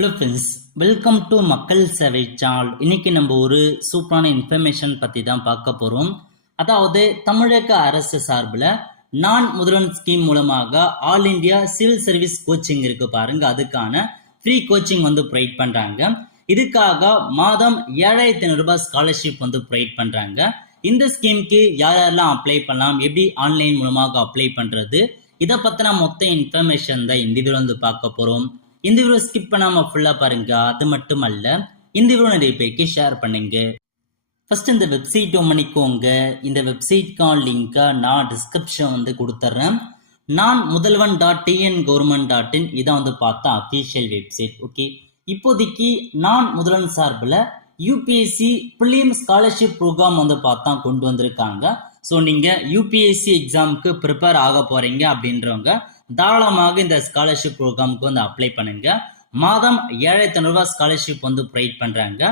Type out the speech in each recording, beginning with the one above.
Hello friends, welcome to மக்கள் சேவை channel. இன்னைக்கு நம்ம ஒரு சூப்பரான இன்ஃபர்மேஷன் பற்றி தான் பார்க்க போகிறோம். அதாவது தமிழக அரசு சார்பில் நான் முதல்வன் ஸ்கீம் மூலமாக all India civil service coaching இருக்கு பாருங்க, அதுக்கான ஃப்ரீ கோச்சிங் ப்ரொவைட் பண்ணுறாங்க. இதுக்காக மாதம் 7,500 ரூபாய் ஸ்காலர்ஷிப் ப்ரொவைட் பண்ணுறாங்க. இந்த ஸ்கீமுக்கு யாரெல்லாம் அப்ளை பண்ணலாம், எப்படி ஆன்லைன் மூலமாக அப்ளை பண்ணுறது, இதை பற்றின மொத்த இன்ஃபர்மேஷன் தான் இந்த வீடியோ பார்க்க போகிறோம். இந்த வீடியோ ஸ்கிப் பண்ணாம ஃபுல்லா பாருங்க. அது மட்டும் அல்ல, இந்த வீடியோ நிறைய பேருக்கு ஷேர் பண்ணுங்க. ஃபர்ஸ்ட் இந்த வெப்சைட் பண்ணிக்கோங்க. இந்த வெப்சைட்கான லிங்கை நான் டிஸ்கிரிப்ஷன் கொடுத்துட்றேன். நான் முதல்வன் .tn government.in இதான் பார்த்தா அஃபீஷியல் வெப்சைட். ஓகே, இப்போதைக்கு நான் முதல்வன் சார்பில் யூபிஎஸ்சி பிலிம் ஸ்காலர்ஷிப் ப்ரோக்ராம் பார்த்தா கொண்டு வந்திருக்காங்க. ஸோ நீங்கள் யூபிஎஸ்சி எக்ஸாமுக்கு ப்ரிப்பேர் ஆக போறீங்க அப்படின்றவங்க தாராளமாக இந்த ஸ்காலர்ஷிப் ப்ரோக்ராமுக்கு அப்ளை பண்ணுங்க. மாதம் 7,500 ரூபாய் ஸ்காலர்ஷிப் ப்ரொவைட் பண்றாங்க.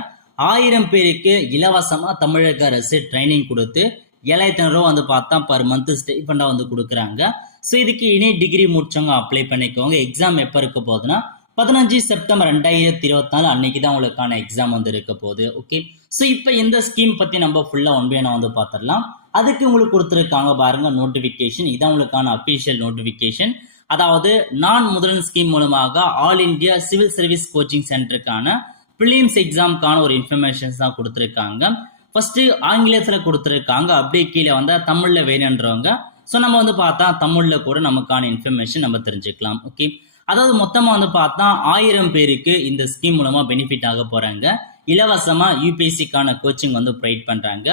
1000 பேருக்கு இலவசமா தமிழக அரசு ட்ரைனிங் கொடுத்து 7,500 ரூபாய் பார்த்தா பர் மந்த் ஸ்டைபண்டா கொடுக்குறாங்க. ஸோ இதுக்கு இனி டிகிரி முடிச்சவங்க அப்ளை பண்ணிக்கோங்க. எக்ஸாம் எப்போ இருக்க போகுதுன்னா 15 செப்டம்பர் 2024 அன்னைக்கு தான் உங்களுக்கான எக்ஸாம் இருக்க போகுது. ஓகே, ஸோ இப்போ இந்த ஸ்கீம் பத்தி நம்ம ஃபுல்லா ஒன்பே பார்த்துடலாம். அதுக்கு உங்களுக்கு கொடுத்துருக்காங்க பாருங்க நோட்டிபிகேஷன். இதான் உங்களுக்கான அபிஷியல் நோட்டிபிகேஷன். அதாவது நான் முதல்வன் ஸ்கீம் மூலமாக all India civil service coaching சென்டருக்கான பிலிம்ஸ் எக்ஸாமுக்கான ஒரு இன்ஃபர்மேஷன்ஸ் தான் கொடுத்துருக்காங்க. ஃபர்ஸ்ட் ஆங்கிலத்துல கொடுத்துருக்காங்க, அப்படியே கீழே வந்தா தமிழ்ல வேணுன்றவங்க. ஸோ நம்ம பார்த்தா தமிழ்ல கூட நமக்கான இன்ஃபர்மேஷன் நம்ம தெரிஞ்சுக்கலாம். ஓகே, அதாவது மொத்தமா பார்த்தா 1000 பேருக்கு இந்த ஸ்கீம் மூலமா பெனிஃபிட் ஆக போறாங்க. இலவசமா யூபிஎஸ்சிக்கான கோச்சிங் ப்ரொவைட் பண்றாங்க.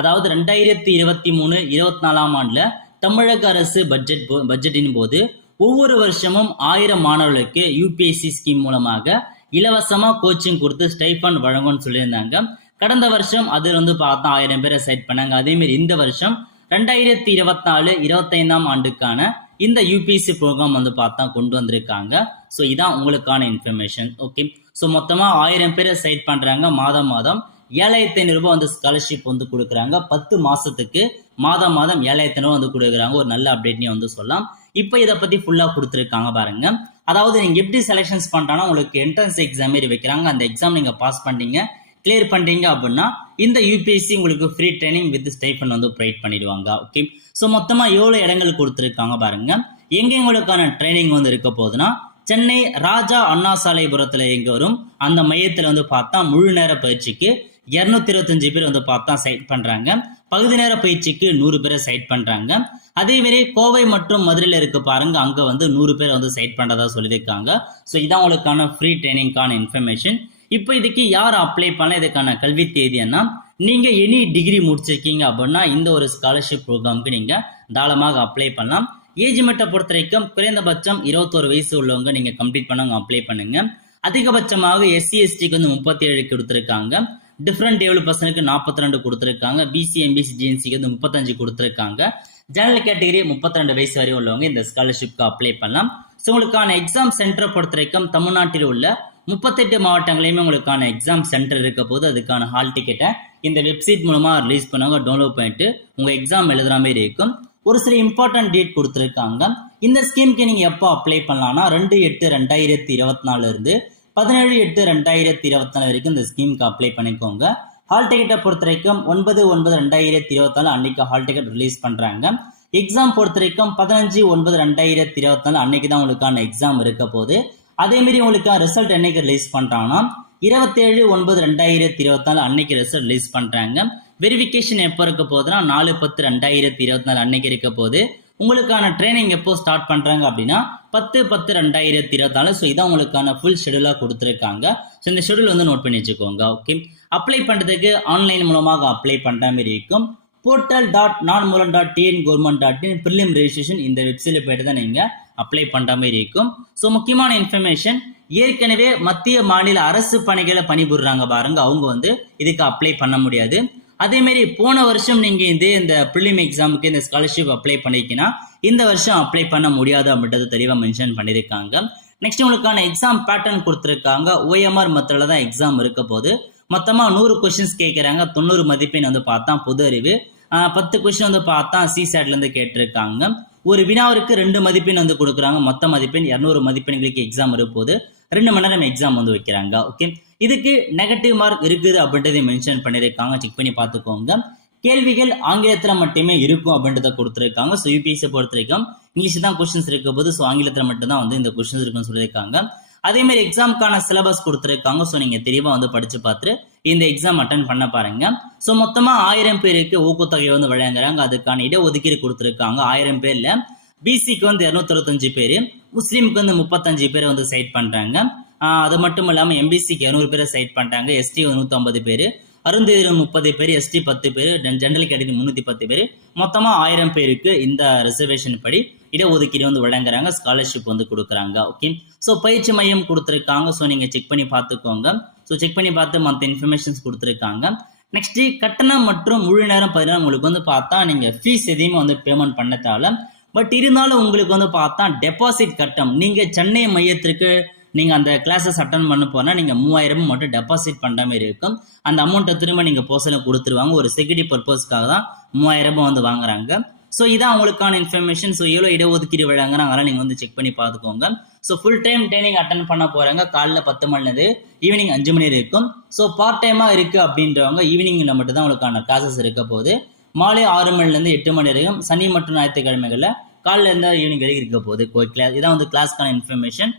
அதாவது 2023-24 ஆண்டுல தமிழக அரசு பட்ஜெட்டின் போது ஒவ்வொரு வருஷமும் 1000 மாணவர்களுக்கு யூபிஎஸ்சி ஸ்கீம் மூலமாக இலவசமா கோச்சிங் கொடுத்து ஸ்டைஃபண்ட் வழங்கும்னு சொல்லியிருந்தாங்க. கடந்த வருஷம் அது பார்த்தா 1000 பேரை செட் பண்ணாங்க. அதே மாதிரி இந்த வருஷம் 2024-25 ஆண்டுக்கான இந்த யூபிஎஸ்சி ப்ரோக்ராம் பார்த்தா கொண்டு வந்திருக்காங்க. ஸோ இதான் உங்களுக்கான இன்ஃபர்மேஷன். ஓகே, ஸோ மொத்தமா 1000 பேரை செட் பண்றாங்க. மாதம் 7,500 ரூபாய் ஸ்காலர்ஷிப் கொடுக்குறாங்க. 10 மாசத்துக்கு மாதம் 7,500 ரூபாய் கொடுக்குறாங்க. ஒரு நல்ல அப்டேட்னே சொல்லலாம். இப்போ இதை பத்தி ஃபுல்லா கொடுத்துருக்காங்க பாருங்க. அதாவது நீங்க எப்படி செலெக்ஷன்ஸ் பண்றாங்கன்னா, உங்களுக்கு என்ட்ரன்ஸ் எக்ஸாம் மாரி வைக்கிறாங்க. அந்த எக்ஸாம் நீங்க பாஸ் பண்ணீங்க, கிளியர் பண்றீங்க அப்படின்னா இந்த யூபிஎஸ்சி உங்களுக்கு free training with stipend provide பண்ணிடுவாங்க. ஓகே, ஸோ மொத்தமா எவ்வளவு இடங்கள் கொடுத்துருக்காங்க பாருங்க. எங்க உங்களுக்கான ட்ரைனிங் இருக்க போகுதுன்னா, சென்னை ராஜா அண்ணா சாலைபுரத்துல எங்க வரும் அந்த மையத்துல பார்த்தா முழு நேர பயிற்சிக்கு 225 பேர் பார்த்தா சைட் பண்றாங்க. பகுதி நேர பயிற்சிக்கு 100 பேரை சைட் பண்றாங்க. அதே மாதிரி கோவை மற்றும் மதுரையில இருக்கு பாருங்க, அங்க 100 பேர் சைட் பண்றதா சொல்லியிருக்காங்க. ஸோ இதான் உங்களுக்கான ஃப்ரீ ட்ரைனிங்கான இன்ஃபர்மேஷன். இப்போ இதுக்கு யார் அப்ளை பண்ணலாம், இதுக்கான கல்வி தேதினா நீங்க எனி டிகிரி முடிச்சிருக்கீங்க அப்படின்னா இந்த ஒரு ஸ்காலர்ஷிப் ப்ரோக்ராமுக்கு நீங்க தாராளமாக அப்ளை பண்ணலாம். ஏஜ் மெட்டை பொறுத்த வரைக்கும் குறைந்தபட்சம் 21 வயசு உள்ளவங்க நீங்க கம்ப்ளீட் பண்ணவங்க அப்ளை பண்ணுங்க. அதிகபட்சமாக எஸ்சி எஸ்டிக்கு 37 கொடுத்துருக்காங்க. டிஃபரெண்ட் டேபிள் பர்சனுக்கு 42 கொடுத்துருக்காங்க. பிசி எம்பிசி ஜிஎன்சிக்கு 35 கொடுத்துருக்காங்க. ஜெனரல் கேட்டகரி 32 வயசு வரை உள்ளவங்க இந்த ஸ்காலர்ஷிப்க்கு அப்ளை பண்ணலாம். ஸோ உங்களுக்கான எக்ஸாம் சென்டரை பொறுத்த வரைக்கும் தமிழ்நாட்டில் உள்ள 38 மாவட்டங்களையுமே உங்களுக்கான எக்ஸாம் சென்டர் இருக்க போது அதுக்கான ஹால் டிக்கெட்டை இந்த வெப்சைட் மூலமா ரிலீஸ் பண்ணுவாங்க. டவுன்லோட் பண்ணிட்டு உங்க எக்ஸாம் எழுதுற மாதிரி இருக்கும். ஒரு சில இம்பார்ட்டன்ட் டேட் கொடுத்துருக்காங்க. இந்த ஸ்கீமுக்கு நீங்க எப்போ அப்ளை பண்ணலாம்னா 2/8/2024 இருந்து 17/8/2024 வரைக்கும் இந்த ஸ்கீமுக்கு அப்ளை பண்ணிக்கோங்க. ஹால் டிக்கெட்டை பொறுத்த வரைக்கும் 9/9/2024 அன்னைக்கு ஹால் டிக்கெட் ரிலீஸ் பண்றாங்க. எக்ஸாம் பொறுத்த வரைக்கும் 15/9/2024 அன்னைக்கு தான் உங்களுக்கான எக்ஸாம் இருக்க போது. அதே மாதிரி உங்களுக்கு ரிசல்ட் என்னைக்கு ரிலீஸ் பண்றாங்கன்னா 27/9/2024 அன்னைக்கு ரிசல்ட் ரிலீஸ் பண்றாங்க. வெரிஃபிகேஷன் எப்போ இருக்க போகுதுன்னா 4/10/2024 அன்னைக்கு இருக்க போது. உங்களுக்கான ட்ரைனிங் எப்போ ஸ்டார்ட் பண்றாங்க அப்படின்னா 10/10/2024. ஸோ இதான் உங்களுக்கான ஃபுல் ஷெடியூலா கொடுத்துருக்காங்க. ஸோ இந்த ஷெடியூல் நோட் பண்ணி வச்சுக்கோங்க. ஓகே, அப்ளை பண்றதுக்கு ஆன்லைன் மூலமாக அப்ளை பண்ற மாதிரி இருக்கும். portal.nanmulan.tn government.in பிரிலிம் ரெஜிஸ்ட்ரேஷன் இந்த வெப்சைட்ல போயிட்டு தான் நீங்க அப்ளை பண்ற மாதிரி இருக்கும். ஸோ முக்கியமான இன்ஃபர்மேஷன், ஏற்கனவே மத்திய மாநில அரசு பணிகளை பணிபுரிறாங்க பாருங்க, அவங்க இதுக்கு அப்ளை பண்ண முடியாது. அதே மாதிரி போன வருஷம் நீங்க இந்த பிரிலிம் எக்ஸாமுக்கு இந்த ஸ்காலர்ஷிப் அப்ளை பண்ணிக்கினா இந்த வருஷம் அப்ளை பண்ண முடியாது அப்படின்றது தெளிவா மென்ஷன் பண்ணியிருக்காங்க. நெக்ஸ்ட் உங்களுக்கான எக்ஸாம் பேட்டர்ன் கொடுத்துருக்காங்க. OMR மெத்தட்ல தான் எக்ஸாம் இருக்க போது. மொத்தமா 100 கொஸ்டின்ஸ் கேட்கறாங்க. 90 மதிப்பெண் பார்த்தா பொது அறிவு, 10 கொஸ்டின் பார்த்தா சிசாட்ல இருந்து கேட்டிருக்காங்க. ஒரு வினாவிற்கு 2 மதிப்பெண் வந்து கொடுக்குறாங்க. மொத்த மதிப்பெண் 200 மதிப்பெண்களுக்கு எக்ஸாம் இருப்போது 2 மணி நேரம் எக்ஸாம் வந்து வைக்கிறாங்க. ஓகே, இதுக்கு நெகட்டிவ் மார்க் இருக்குது அப்படின்றத மென்ஷன் பண்ணியிருக்காங்க. செக் பண்ணி பார்த்துக்கோங்க. கேள்விகள் ஆங்கிலத்தில் மட்டுமே இருக்கும் அப்படின்றத கொடுத்துருக்காங்க. ஸோ யூபிஎஸ்சி பொறுத்த வரைக்கும் இங்கிலீஷ் தான் கொஸ்டின்ஸ் இருக்க போது, ஸோ ஆங்கிலத்தில் மட்டும்தான் வந்து இந்த கொஸ்டின்ஸ் இருக்குன்னு சொல்லியிருக்காங்க. அதே மாதிரி எக்ஸாமுக்கான சிலபஸ் கொடுத்துருக்காங்க. ஸோ நீங்கள் தெளிவாக வந்து படித்து பார்த்து இந்த எக்ஸாம் அட்டன் பண்ண பாருங்க. ஸோ மொத்தமாக 1000 பேருக்கு ஊக்கத்தொகை வந்து வழங்குறாங்க. அதுக்கான இடஒதுக்கீடு கொடுத்துருக்காங்க. 1000 பேர்ல பிசிக்கு வந்து 265 பேர், முஸ்லீமுக்கு வந்து 35 பேர் வந்து சைட் பண்றாங்க. அது மட்டும் இல்லாமல் எம்பிசிக்கு 200 பேரை சைட் பண்றாங்க. எஸ்டி 150 பேர், அருந்ததியர் 30 பேர், எஸ்டி 10 பேர், ஜெனரல் கேட்டகரி 310 பேர், மொத்தமா 1000 பேருக்கு இந்த ரிசர்வேஷன் படி இடஒதுக்கீடு வந்து வழங்குறாங்க. ஸ்காலர்ஷிப் வந்து கொடுக்குறாங்க. ஓகே, ஸோ பயிற்சி மையம் கொடுத்துருக்காங்க. ஸோ நீங்க செக் பண்ணி பார்த்துக்கோங்க. ஸோ செக் பண்ணி பார்த்து மற்ற இன்ஃபர்மேஷன்ஸ் கொடுத்துருக்காங்க. நெக்ஸ்ட் கட்டணம் மற்றும் முழு நேரம் பார்த்தீங்கன்னா உங்களுக்கு வந்து பார்த்தா நீங்க ஃபீஸ் எதையுமே வந்து பேமெண்ட் பண்ண தேவை. பட் இருந்தாலும் உங்களுக்கு வந்து பார்த்தா டெபாசிட் கட்டணம், நீங்க சென்னை மையத்திற்கு நீங்க அந்த கிளாஸஸ் அட்டன் பண்ண போனா நீங்க 3000 மட்டும் டெபாசிட் பண்ற மாதிரி இருக்கும். அந்த அமௌண்ட்டை திரும்ப நீங்க போஸ்ட்ல கொடுத்துருவாங்க. ஒரு செக்யூரிட்டி பர்பஸ்க்காக தான் 3000 வந்து வாங்குறாங்க. ஸோ இதான் உங்களுக்கான இன்ஃபர்மேஷன். ஸோ எவ்வளோ இடஒதுக்கீடு வழங்குறாங்க அதெல்லாம் நீங்கள் வந்து செக் பண்ணி பார்த்துக்கோங்க. So full time training attend பண்ண போகிறாங்க. காலைல 10 மணிலேருந்து ஈவினிங் 5 மணி இருக்கும். ஸோ பார்ட் டைமாக இருக்குது அப்படின்றவங்க ஈவினிங்கில் மட்டும் தான் உங்களுக்கான கிளாஸஸ் இருக்க போகுது. மாலை 6 மணிலேருந்து 8 மணி வரைக்கும் சனி மற்றும் ஞாயிற்றுக்கிழமைகளில் காலையில் இருந்தால் ஈவினிங் வரைக்கும் இருக்க போகுது. கிளாஸ் இதான் வந்து கிளாஸ்க்கான இன்ஃபர்மேஷன்.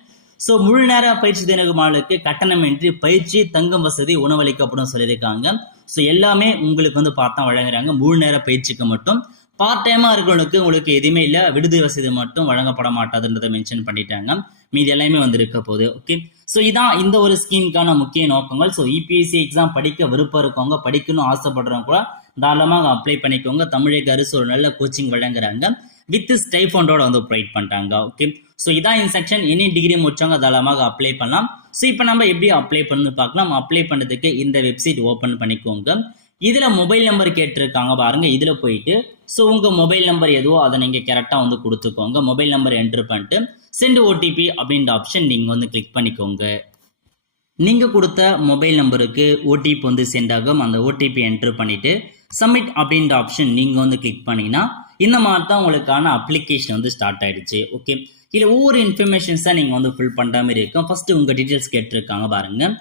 ஸோ முழு நேர பயிற்சி தினமாளுக்கு கட்டணமின்றி பயிற்சி, தங்கும் வசதி, உணவளிக்கப்படும் சொல்லியிருக்காங்க. ஸோ எல்லாமே உங்களுக்கு வந்து பார்த்தா வழங்குறாங்க. முழு நேர பயிற்சிக்கு மட்டும். பார்ட் டைமாக இருக்கிறவங்களுக்கு உங்களுக்கு எதுவுமே இல்லை, விடுதி வசதி மட்டும் வழங்கப்பட மாட்டாதுன்றதை மென்ஷன் பண்ணிட்டாங்க. மீது எல்லாமே வந்து இருக்க போகுது. ஓகே, ஸோ இதான் இந்த ஒரு ஸ்கீமுக்கான முக்கிய நோக்கங்கள். ஸோ யூபிஎஸ்சி எக்ஸாம் படிக்க விருப்பம் இருக்கவங்க, படிக்கணும் ஆசைப்படுறவங்க கூட தாராளமாக அப்ளை பண்ணிக்கோங்க. தமிழக அரசு ஒரு நல்ல கோச்சிங் வழங்குறாங்க. வித் ஸ்டைஃபண்டோட வந்து ப்ரொவைட் பண்ணிட்டாங்க. ஓகே, ஸோ இதான் இன்ஸ்ட்ரக்ஷன். எனி டிகிரி முடிச்சவங்க தாராளமாக அப்ளை பண்ணலாம். ஸோ இப்போ நம்ம எப்படி அப்ளை பண்ணு பார்க்கலாம். அப்ளை பண்ணுறதுக்கு இந்த வெப்சைட் ஓப்பன் பண்ணிக்கோங்க. இதில் மொபைல் நம்பர் கேட்டிருக்காங்க பாருங்க. இதில் போயிட்டு ஸோ உங்கள் மொபைல் நம்பர் எதுவோ அதை நீங்கள் கரெக்டாக வந்து கொடுத்துக்கோங்க. மொபைல் நம்பர் என்ட்ரு பண்ணிட்டு சென்ட் ஓடிபி அப்படின்ற ஆப்ஷன் நீங்கள் வந்து கிளிக் பண்ணிக்கோங்க. நீங்கள் கொடுத்த மொபைல் நம்பருக்கு ஓடிபி வந்து சென்ட் ஆகும். அந்த ஓடிபி என்ட்ரு பண்ணிவிட்டு சப்மிட் அப்படின்ற ஆப்ஷன் நீங்கள் வந்து கிளிக் பண்ணிங்கன்னா இந்த மாதிரி தான் உங்களுக்கான அப்ளிகேஷன் வந்து ஸ்டார்ட் ஆகிடுச்சு. ஓகே, இதில் ஒவ்வொரு இன்ஃபர்மேஷன்ஸாக நீங்கள் வந்து ஃபில் பண்ணுற மாதிரி இருக்கும். ஃபஸ்ட்டு உங்கள் டீட்டெயில்ஸ் கேட்டிருக்காங்க பாருங்கள்.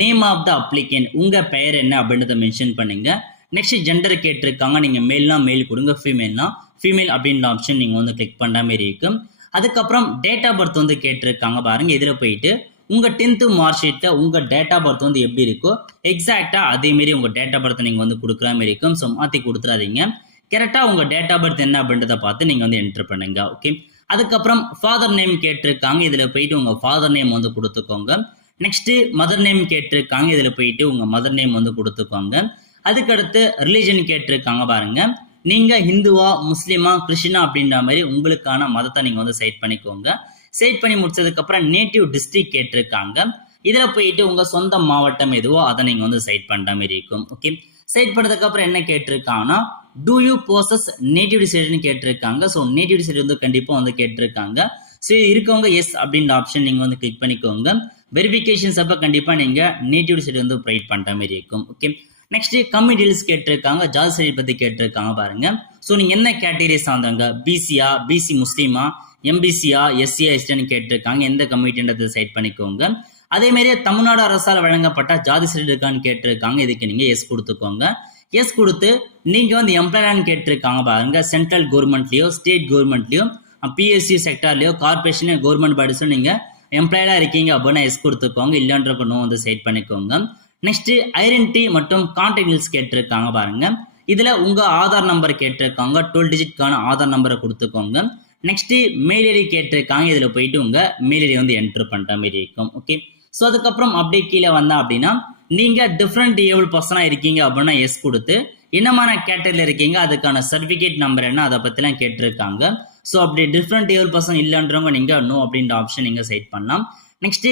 நேம் ஆஃப் த அப்ளிகேண்ட், உங்கள் பெயர் என்ன அப்படின்றத மென்ஷன் பண்ணுங்க. நெக்ஸ்ட் ஜெண்டர் கேட்டிருக்காங்க. நீங்கள் மேல்னா மேல் கொடுங்க, ஃபீமேல்னா ஃபீமேல் அப்படின்ற ஆப்ஷன் நீங்கள் வந்து கிளிக் பண்ணுற மாதிரி இருக்கும். அதுக்கப்புறம் டேட் ஆஃப் பர்த் வந்து கேட்டிருக்காங்க பாருங்கள். இதில் போயிட்டு உங்கள் 10th மார்க் ஷீட்டில் உங்கள் டேட் ஆஃப் பர்த் வந்து எப்படி இருக்கோ எக்ஸாக்டாக அதேமாரி உங்கள் டேட் ஆஃப் பர்த் நீங்கள் வந்து கொடுக்குற மாதிரி இருக்கும். ஸோ மாற்றி கொடுத்துறாதீங்க. கரெக்டாக உங்கள் டேட் ஆஃப் பர்த் என்ன அப்படின்றத பார்த்து நீங்கள் வந்து என்ட்ரு பண்ணுங்க. ஓகே, அதுக்கப்புறம் ஃபாதர் நேம் கேட்டிருக்காங்க. இதில் போயிட்டு உங்கள் ஃபாதர் நேம் வந்து கொடுத்துக்கோங்க. நெக்ஸ்ட்டு மதர் நேம் கேட்டிருக்காங்க. இதில் போயிட்டு உங்கள் மதர் நேம் வந்து கொடுத்துக்கோங்க. அதுக்கடுத்து ரிலீஜன் கேட்டிருக்காங்க பாருங்க. நீங்கள் ஹிந்துவா, முஸ்லீமா, கிறிஸ்டினா அப்படின்ற மாதிரி உங்களுக்கான மதத்தை நீங்கள் வந்து செட் பண்ணிக்கோங்க. செட் பண்ணி முடிச்சதுக்கப்புறம் நேட்டிவ் டிஸ்ட்ரிக்ட் கேட்டிருக்காங்க. இதில் போயிட்டு உங்கள் சொந்த மாவட்டம் எதுவோ அதை நீங்கள் வந்து செட் பண்ணுற மாதிரி இருக்கும். ஓகே, செட் பண்ணதுக்கப்புறம் என்ன கேட்டிருக்காங்கன்னா டூ யூ போசஸ் நேட்டிவ் டிசைடன் கேட்டிருக்காங்க. ஸோ நேட்டிவ் டிசைட் வந்து கண்டிப்பாக வந்து கேட்டிருக்காங்க. ஸோ இருக்கவங்க எஸ் அப்படின்ற ஆப்ஷன் நீங்கள் வந்து கிளிக் பண்ணிக்கோங்க. வெரிஃபிகேஷன்ஸ் அப்போ கண்டிப்பாக நீங்கள் நேட்டிவ் டிசைட் வந்து ப்ரொவைட் பண்ணுற மாதிரி இருக்கும். ஓகே, நெக்ஸ்ட் கம்மி டீல்ஸ் கேட்டிருக்காங்க. ஜாதி சைட் பற்றி கேட்டிருக்காங்க பாருங்க. ஸோ நீங்கள் என்ன கேட்டகரி சார்ந்தவங்க, பிசியா, பிசி முஸ்லீமா, எம்பிசியா, எஸ்சியா, எஸ்டின்னு கேட்டிருக்காங்க. எந்த கமிட்டின்றதை செட் பண்ணிக்கோங்க. அதேமாரியே தமிழ்நாடு அரசால் வழங்கப்பட்ட ஜாதி சைட் இருக்கான்னு கேட்டிருக்காங்க. இதுக்கு நீங்கள் எஸ் கொடுத்துக்கோங்க. எஸ் கொடுத்து நீங்கள் வந்து எம்ப்ளாய்மெண்ட் கேட்டிருக்காங்க பாருங்க. சென்ட்ரல் கவர்மெண்ட்லேயோ ஸ்டேட் கவர்மெண்ட்லேயோ பிஎஸ்சி செக்டார்லேயோ கார்பரேஷன் கவர்மெண்ட் பாடிஸும் நீங்கள் எம்ப்ளாய்டாக இருக்கீங்க அப்படின்னா எஸ் கொடுத்துக்கோங்க. இல்லைன்றப்ப நோ வந்து செட் பண்ணிக்கோங்க. நெக்ஸ்ட் ஐடென்டிட்டி மற்றும் கான்டாக்ட் டீல்ஸ் கேட்டிருக்காங்க பாருங்க. இதில் உங்கள் ஆதார் நம்பர் கேட்டிருக்காங்க. 12 டிஜிட்கான ஆதார் நம்பரை கொடுத்துக்கோங்க. நெக்ஸ்ட் மெயில் ஐடி கேட்டிருக்காங்க. இதில் போயிட்டு உங்கள் மெயில் ஐடி வந்து என்ட்ரு பண்ணுற மாதிரி இருக்கும். ஓகே, ஸோ அதுக்கப்புறம் அப்படியே கீழே வந்தா அப்படின்னா நீங்கள் டிஃப்ரெண்ட் ஏபிள் பர்சனாக இருக்கீங்க அப்படின்னா எஸ் கொடுத்து என்னமான கேட்டகரியில் இருக்கீங்க அதுக்கான சர்டிஃபிகேட் நம்பர் என்ன அதை பற்றிலாம் கேட்டிருக்காங்க. ஸோ அப்படி டிஃப்ரெண்ட் ஏபிள் பர்சன் இல்லைன்றவங்க நீங்கள் நோ அப்படின்ற ஆப்ஷன் நீங்கள் செட் பண்ணலாம். நெக்ஸ்ட்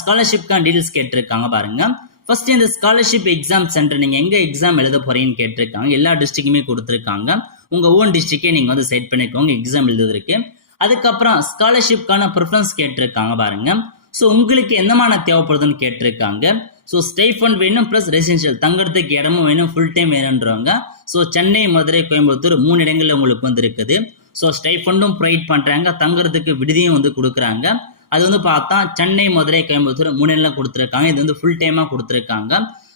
ஸ்காலர்ஷிப்கான டீடைல்ஸ் கேட்டிருக்காங்க பாருங்க. ஃபர்ஸ்ட் இந்த ஸ்காலர்ஷிப் எக்ஸாம் சென்டர் நீங்கள் எங்கே எக்ஸாம் எழுத போறீங்கன்னு கேட்டிருக்காங்க. எல்லா டிஸ்ட்ரிக்ட்டுமே கொடுத்துருக்காங்க. உங்கள் ஓன் டிஸ்ட்ரிக்டே நீங்கள் வந்து செட் பண்ணிக்கோங்க எக்ஸாம் எழுதுறதுக்கு. அதுக்கப்புறம் ஸ்காலர்ஷிப்கான ப்ரிஃபரன்ஸ் கேட்டிருக்காங்க பாருங்க. ஸோ உங்களுக்கு எந்தமான தேவைப்படுதுன்னு கேட்டிருக்காங்க. ஸோ ஸ்டைஃபண்ட் வேணும் ப்ளஸ் ரெசிடென்ஷியல் தங்குறதுக்கு இடமும் வேணும், ஃபுல் டைம் வேணுன்றவங்க. ஸோ சென்னை, மதுரை, கோயம்புத்தூர் 3 இடங்களில் உங்களுக்கு வந்து இருக்குது. ஸோ ஸ்டைஃபண்டும் ப்ரொவைட் பண்ணுறாங்க, தங்குறதுக்கு விடுதியும் வந்து கொடுக்குறாங்க. அது வந்து பார்த்தா சென்னை, மதுரை, கோயம்புத்தூர் 3 இடத்துல கொடுத்துருக்காங்க. இது வந்து ஃபுல் டைமாக கொடுத்துருக்காங்க.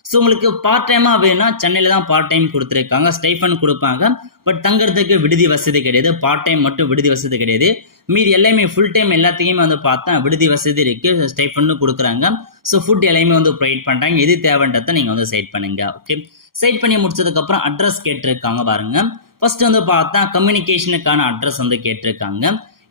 ஸோ உங்களுக்கு பார்ட் டைமாக வேணும்னா சென்னையில் தான் பார்ட் டைம் கொடுத்துருக்காங்க, ஸ்டைஃபண்ட் கொடுப்பாங்க. பட் தங்குறதுக்கு விடுதி வசதி கிடையாது, பார்ட் டைம் மட்டும் விடுதி வசதி கிடையாது. மீதி எல்லாமே ஃபுல் டைம் எல்லாத்தையுமே வந்து பார்த்தா விடுதி வசதி இருக்குது, ஸ்டைஃபண்டும் கொடுக்குறாங்க. ஸோ ஃபுட் எல்லாமே வந்து ப்ரொவைட் பண்ணுறாங்க. எது தேவைன்றதை நீங்கள் வந்து செட் பண்ணுங்க. ஓகே, செட் பண்ணி முடிச்சதுக்கப்புறம் அட்ரஸ் கேட்டிருக்காங்க பாருங்க. ஃபர்ஸ்ட் வந்து பார்த்தா கம்யூனிகேஷனுக்கான அட்ரஸ் வந்து கேட்டிருக்காங்க.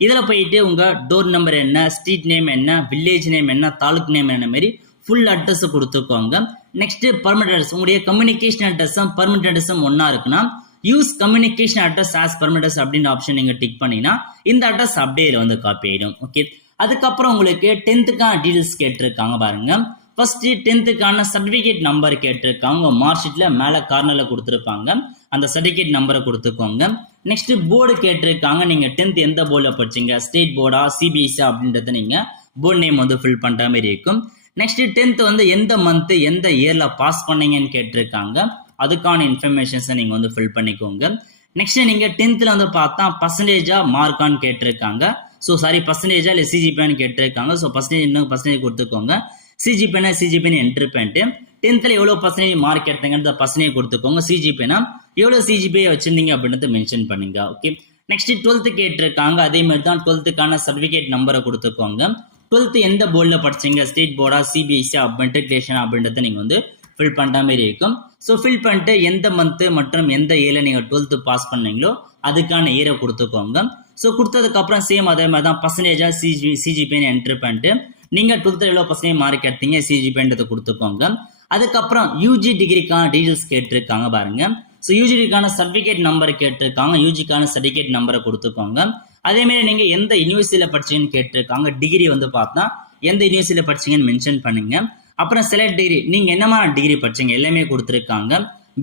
இதில் போயிட்டு உங்கள் டோர் நம்பர் என்ன, ஸ்ட்ரீட் நேம் என்ன, வில்லேஜ் நேம் என்ன, தாலுக் நேம் என்ன மாதிரி ஃபுல் அட்ரஸ் கொடுத்துக்கோங்க. நெக்ஸ்ட் பர்மனெண்ட் அட்ரஸ், உங்களுடைய கம்யூனிகேஷன் அட்ரஸும் பர்மனெண்ட் அட்ரஸும் ஒன்றா இருக்குன்னா use communication address as permanent address அப்படின்ற ஆப்ஷன் நீங்கள் டிக் பண்ணிங்கன்னா இந்த அட்ரஸ் அப்படியே வந்து காப்பி ஆகிடும். ஓகே, அதுக்கப்புறம் உங்களுக்கு 10th டீடைல்ஸ் கேட்டிருக்காங்க பாருங்க. ஃபர்ஸ்ட் 10th சர்டிஃபிகேட் நம்பர் கேட்டிருக்காங்க. மார்க் ஷீட்ல மேலே கார்னரில் கொடுத்துருப்பாங்க, அந்த சர்டிஃபிகேட் நம்பரை கொடுத்துக்கோங்க. நெக்ஸ்ட் போர்டு கேட்டிருக்காங்க. நீங்க 10th எந்த போர்டில் படிச்சீங்க, ஸ்டேட் போர்டா சிபிஎஸ்சி அப்படின்றத நீங்க போர்டு நேம் வந்து ஃபில் பண்ற மாதிரி இருக்கும். நெக்ஸ்ட் 10th வந்து எந்த மந்த் எந்த இயர்ல பாஸ் பண்ணீங்கன்னு கேட்டிருக்காங்க, அதுக்கான இன்ஃபர்மேஷன்ஸை நீங்க வந்து ஃபில் பண்ணிக்கோங்க. நெக்ஸ்ட் நீங்க 10th வந்து பார்த்தா பர்சன்டேஜா மார்க்கான்னு கேட்டிருக்காங்க. ஸோ சாரி, பர்சன்டேஜா இல்லை சிஜிபின்னு கேட்டிருக்காங்க. ஸோ பர்சன்டேஜ் கொடுத்துக்கோங்க. சிஜிபின்னு என்ட்ரு பண்ணிட்டு 10th எவ்வளோ பர்சன்டேஜ் மார்க் எடுத்தீங்கன்ற பர்சன்டேஜ் கொடுத்துக்கோங்க. சிஜிபினா எவ்வளோ சிஜிபிஐ வச்சிருந்தீங்க அப்படின்றத மென்ஷன் பண்ணுங்க. ஓகே, நெக்ஸ்ட் 12th கேட்டிருக்காங்க. அதே மாதிரி தான் 12th சர்டிஃபிகேட் நம்பரை கொடுத்துக்கோங்க. 12th எந்த போர்டில் படிச்சீங்க, ஸ்டேட் போர்டா சிபிஎஸ்சி மெட்ரிகுலேஷன் அப்படின்றத நீங்கள் வந்து ஃபில் பண்ணுற மாதிரி இருக்கும். ஸோ ஃபில் பண்ணிட்டு எந்த மந்த்து மற்றும் எந்த இயரில் நீங்கள் 12th பாஸ் பண்ணீங்களோ அதுக்கான இயரை கொடுத்துக்கோங்க. ஸோ கொடுத்ததுக்கப்புறம் சேம் அதே மாதிரி தான் பர்சன்டேஜா சிஜிபின்னு என்ட்ரு பண்ணிட்டு நீங்கள் 12th எவ்வளோ பர்சன்டேஜ் மார்க் எடுத்தீங்க சிஜிபின்றதை கொடுத்துக்கோங்க. அதுக்கப்புறம் யூஜி டிகிரிக்கான டீடைல்ஸ் கேட்டிருக்காங்க பாருங்க. ஸோ யூஜிக்கான சர்டிஃபிகேட் நம்பர் கேட்டிருக்காங்க, யூஜிக்கான சர்டிஃபிகேட் நம்பரை கொடுத்துக்கோங்க. அதேமாரி நீங்கள் எந்த யூனிவர்சிட்டியில் படிச்சீங்கன்னு கேட்டிருக்காங்க. டிகிரி வந்து பார்த்தா எந்த யூனிவர்சிட்டியில் படிச்சீங்கன்னு மென்ஷன் பண்ணுங்க. அப்புறம் செலக்ட் டிகிரி, நீங்கள் என்னமான டிகிரி படிச்சீங்க எல்லாமே கொடுத்துருக்காங்க.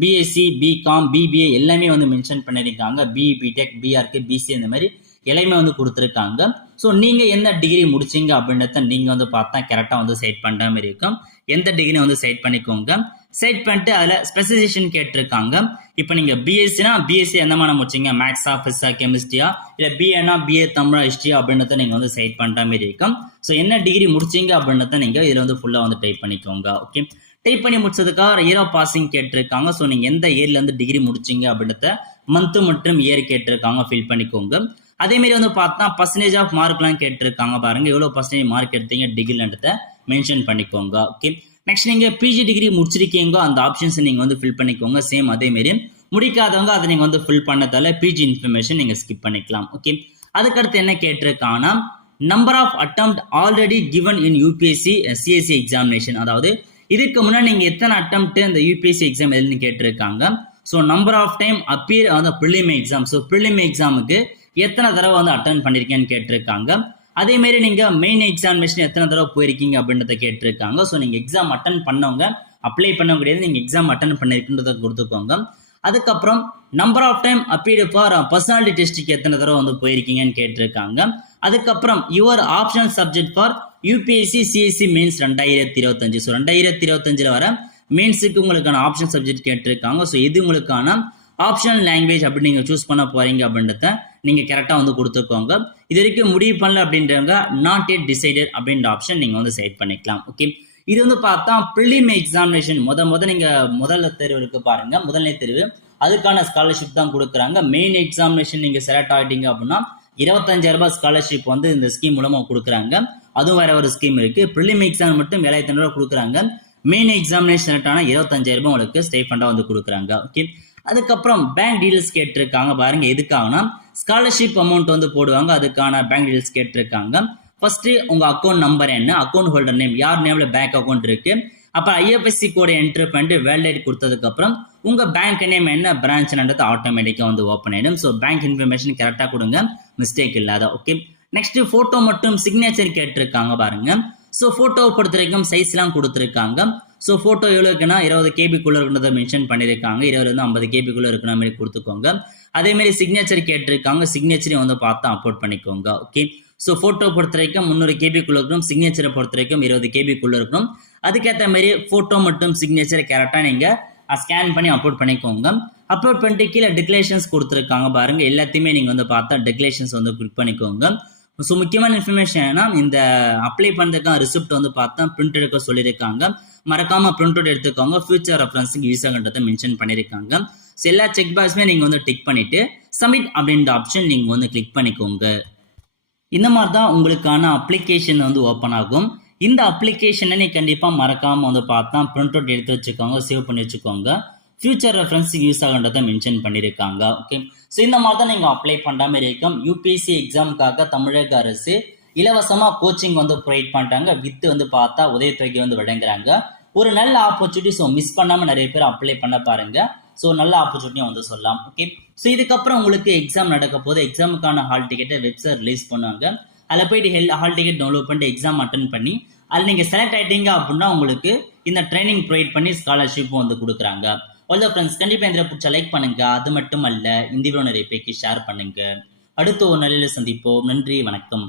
பிஎஸ்சி, பிகாம், பிபிஏ எல்லாமே வந்து மென்ஷன் பண்ணியிருக்காங்க. பிஇ, பிடெக், பிஆர்கே, பிசி இந்த மாதிரி எல்லாமே வந்து கொடுத்துருக்காங்க. ஸோ நீங்கள் என்ன டிகிரி முடிச்சிங்க அப்படின்றத நீங்கள் வந்து பார்த்தா கரெக்டாக வந்து செட் பண்ணுற மாதிரி இருக்கும். எந்த டிகிரி வந்து செட் பண்ணிக்கோங்க. செட் பண்ணிட்டு அதில் ஸ்பெசிஃபிகேஷன் கேட்டிருக்காங்க. இப்போ நீங்கள் பிஎஸ்சினா பிஎஸ்சி எந்த மாதிரி முடிச்சிங்க, மேக்ஸா, ஃபிசிக்ஸா, கெமிஸ்ட்ரியா, இல்லை பிஏனா பிஏ தமிழா, ஹிஸ்ட்ரியா அப்படின்றத நீங்கள் வந்து செட் பண்ணுற மாதிரி இருக்கும். ஸோ என்ன டிகிரி முடிச்சிங்க அப்படின்றத நீங்கள் இதில் வந்து ஃபுல்லாக வந்து டைப் பண்ணிக்கோங்க. ஓகே, டைப் பண்ணி முடிச்சதுக்காக இயர் ஆஃப் பாசிங் கேட்டிருக்காங்க. ஸோ நீங்கள் எந்த இயர்லேருந்து டிகிரி முடிச்சிங்க அப்படின்றத மந்த்து மற்றும் இயர் கேட்டிருக்காங்க, ஃபில் பண்ணிக்கோங்க. அதேமாரி வந்து பார்த்தா பர்சன்டேஜ் ஆஃப் மார்க்லாம் கேட்டிருக்காங்க பாருங்க. எவ்வளோ பர்சன்டேஜ் மார்க் எடுத்தீங்க டிகிரின்றத மென்ஷன் பண்ணிக்கோங்க. ஓகே, நெக்ஸ்ட் நீங்கள் பிஜி டிகிரி முடிச்சிருக்கீங்க அந்த ஆப்ஷன்ஸ் நீங்கள் வந்து ஃபில் பண்ணிக்கோங்க. சேம் அதேமாரி முடிக்காதவங்க அதை நீங்கள் வந்து ஃபில் பண்ணதால பிஜி இன்ஃபர்மேஷன் நீங்கள் ஸ்கிப் பண்ணிக்கலாம். ஓகே, அதுக்கடுத்து என்ன கேட்டிருக்காங்கன்னா number of attempt already given in UPSC CSC examination, அதாவது இதுக்கு முன்னாடி நீங்கள் எத்தனை அட்டெம்ப்ட் இந்த யூபிஎஸ்சி எக்ஸாம் எதுன்னு கேட்டிருக்காங்க. So number of time appear அந்த ப்ரிலிம் எக்ஸாம், ஸோ ப்ரிலிம் எக்ஸாமுக்கு எத்தனை தடவை வந்து அட்டன் பண்ணியிருக்கேன்னு கேட்டிருக்காங்க. அதேமாரி நீங்கள் மெயின் எக்ஸாமினேஷன் எத்தனை தடவை போயிருக்கீங்க அப்படின்றத கேட்டிருக்காங்க. ஸோ நீங்கள் எக்ஸாம் அட்டன் பண்ணவங்க அப்ளை பண்ண கிடையாது, நீங்கள் எக்ஸாம் அட்டன் பண்ணியிருக்கின்றத கொடுத்துக்கோங்க. அதுக்கப்புறம் number of time appeared for personality டெஸ்ட்டுக்கு எத்தனை தடவை வந்து போயிருக்கீங்கன்னு கேட்டிருக்காங்க. அதுக்கப்புறம் your optional subject for UPSC CSC mains 2025. So 2025 வர மெயின்ஸுக்கு உங்களுக்கான ஆப்ஷன் சப்ஜெக்ட் கேட்டிருக்காங்க. ஸோ இது உங்களுக்கான ஆப்ஷனல் லாங்குவேஜ் அப்படி நீங்கள் சூஸ் பண்ண போறீங்க அப்படின்றத நீங்கள் கரெக்டாக வந்து கொடுத்துக்கோங்க. இது வரைக்கும் முடிவு பண்ணல அப்படின்றவங்க நாட் எட் டிசைடட் அப்படின்ற ஆப்ஷன் நீங்கள் வந்து செட் பண்ணிக்கலாம். ஓகே, இது வந்து பார்த்தா ப்ரிலிம் எக்ஸாமினேஷன் நீங்கள் முதல் தேர்வு இருக்கு பாருங்க, முதல்நிலை தேர்வு, அதுக்கான ஸ்காலர்ஷிப் தான் கொடுக்குறாங்க. மெயின் எக்ஸாமினேஷன் நீங்கள் செலக்ட் ஆகிட்டீங்க அப்படின்னா 25,000 ரூபாய் ஸ்காலர்ஷிப் வந்து இந்த ஸ்கீம் மூலமாக கொடுக்குறாங்க. அதுவும் வேற ஒரு ஸ்கீம் இருக்கு. ப்ரிலிம் எக்ஸாம் மட்டும் 7,500 ரூபாய் கொடுக்குறாங்க. மெயின் எக்ஸாமினேஷன் செலக்ட் ஆனால் 25,000 ரூபாய் உங்களுக்கு ஸ்டைஃபண்டாக வந்து கொடுக்குறாங்க. ஓகே, அதுக்கப்புறம் பேங்க் டீடைல்ஸ் கேட்டிருக்காங்க பாருங்க. எதுக்காகனா ஸ்காலர்ஷிப் அமௌண்ட் வந்து போடுவாங்க, அதுக்கான பேங்க் டீடைல்ஸ் கேட்டிருக்காங்க. ஃபர்ஸ்ட் உங்க அக்கௌண்ட் நம்பர் என்ன, அக்கௌண்ட் ஹோல்டர் நேம், யார் நேம்ல பேங்க் அக்கௌண்ட் இருக்கு, அப்புறம் ஐஎஃப்எஸ்சி கோடை என்ட்ரு பண்ணிட்டு வேலிடேட் கொடுத்ததுக்கு அப்புறம் உங்க பேங்க் நேம் என்ன பிரான்ச்ன்றது ஆட்டோமேட்டிக்கா வந்து ஓப்பன் ஆயிடும். ஸோ பேங்க் இன்ஃபர்மேஷன் கரெக்டாக கொடுங்க, மிஸ்டேக் இல்லாத. ஓகே, நெக்ஸ்ட் போட்டோ மற்றும் சிக்னேச்சர் கேட்டிருக்காங்க பாருங்க. ஸோ போட்டோவை பொறுத்த வரைக்கும் சைஸ்லாம் கொடுத்துருக்காங்க. ஸோ ஃபோட்டோ எவ்வளோ இருக்குன்னா 20 கேபிக்குள்ளே இருக்கிறத மென்ஷன் பண்ணியிருக்காங்க. 20 50 கேபிக்குள்ளே இருக்கிற மாதிரி கொடுத்துக்கோங்க. அதேமாரி சிக்னேச்சர் கேட்டிருக்காங்க, சிக்னேச்சரையும் வந்து பார்த்து அப்லோட் பண்ணிக்கோங்க. ஓகே, ஸோ ஃபோட்டோ பொறுத்த வரைக்கும் 300 கேபிக்குள்ளே இருக்கணும், சிக்னேச்சரை பொறுத்த வரைக்கும் 20 கேபிக்குள்ளே இருக்கணும். அதுக்கேற்ற மாதிரி ஃபோட்டோ மற்றும் சிக்னேச்சரை கரெக்டாக நீங்கள் ஸ்கேன் பண்ணி அப்லோட் பண்ணிக்கோங்க. அப்லோட் பண்ணிட்டு கீழே டிக்ளரேஷன்ஸ் கொடுத்துருக்காங்க பாருங்க, எல்லாத்தையுமே நீங்கள் வந்து பார்த்தா டிக்ளரேஷன்ஸ் வந்து கிளிக் பண்ணிக்கோங்க. ஸோ முக்கியமான இன்ஃபர்மேஷன் ஏன்னா இந்த அப்ளை பண்ணுறதுக்கான ரிசிப்ட் வந்து பார்த்தா பிரிண்ட் எடுக்க சொல்லியிருக்காங்க. மறக்காம பிரிண்ட் அவுட் எடுத்துக்கோங்க. ஃபியூச்சர் ரெஃபரன்ஸுக்கு யூஸ் ஆகுன்றதை மென்ஷன் பண்ணியிருக்காங்க. ஸோ எல்லா செக் பாக்ஸுமே நீங்கள் வந்து டிக் பண்ணிட்டு சப்மிட் அப்படின்ற ஆப்ஷன் நீங்கள் வந்து கிளிக் பண்ணிக்கோங்க. இந்த மாதிரி தான் உங்களுக்கான அப்ளிகேஷன் வந்து ஓப்பன் ஆகும். இந்த அப்ளிகேஷனை நீ கண்டிப்பாக மறக்காமல் வந்து பார்த்தா பிரிண்ட் அவுட் எடுத்து வச்சுக்கோங்க, சேவ் பண்ணி வச்சுக்கோங்க. ஃபியூச்சர் ரெஃபரன்ஸுக்கு யூஸ் ஆகுன்றதை மென்ஷன் பண்ணியிருக்காங்க. ஓகே, ஸோ இந்த மாதிரி தான் நீங்கள் அப்ளை பண்ணுற மாதிரி இருக்கும். யூபிஎஸ்சி எக்ஸாமுக்காக தமிழக அரசு இலவசமாக கோச்சிங் வந்து ப்ரொவைட் பண்ணுறாங்க. வித்து வந்து பார்த்தா உதயத்தொகை வந்து வழங்குறாங்க. ஒரு நல்ல ஆப்பர்ச்சுனிட்டி. ஸோ மிஸ் பண்ணாமல் நிறைய பேர் அப்ளை பண்ண பாருங்க. ஸோ நல்ல ஆப்பர்ச்சுனிட்டியும் வந்து சொல்லலாம். ஓகே, ஸோ இதுக்கப்புறம் உங்களுக்கு எக்ஸாம் நடக்க போது எக்ஸாமுக்கான ஹால் டிக்கெட்டை வெப்சைட் ரிலீஸ் பண்ணுவாங்க. அதில் போயிட்டு ஹால் டிக்கெட் டவுன்லோட் பண்ணிட்டு எக்ஸாம் அட்டன் பண்ணி அதில் நீங்கள் செலக்ட் ஆகிட்டீங்க அப்படின்னா உங்களுக்கு இந்த ட்ரைனிங் ப்ரொவைட் பண்ணி ஸ்காலர்ஷிப்பும் வந்து கொடுக்குறாங்க. ஆல் த ஃப்ரெண்ட்ஸ், கண்டிப்பாக இந்த பிடிச்ச லைக் பண்ணுங்க. அது மட்டும் அல்ல, இந்த வீடியோ நிறைய பேருக்கு ஷேர் பண்ணுங்க. அடுத்து ஒரு நல்ல சந்திப்போம். நன்றி, வணக்கம்.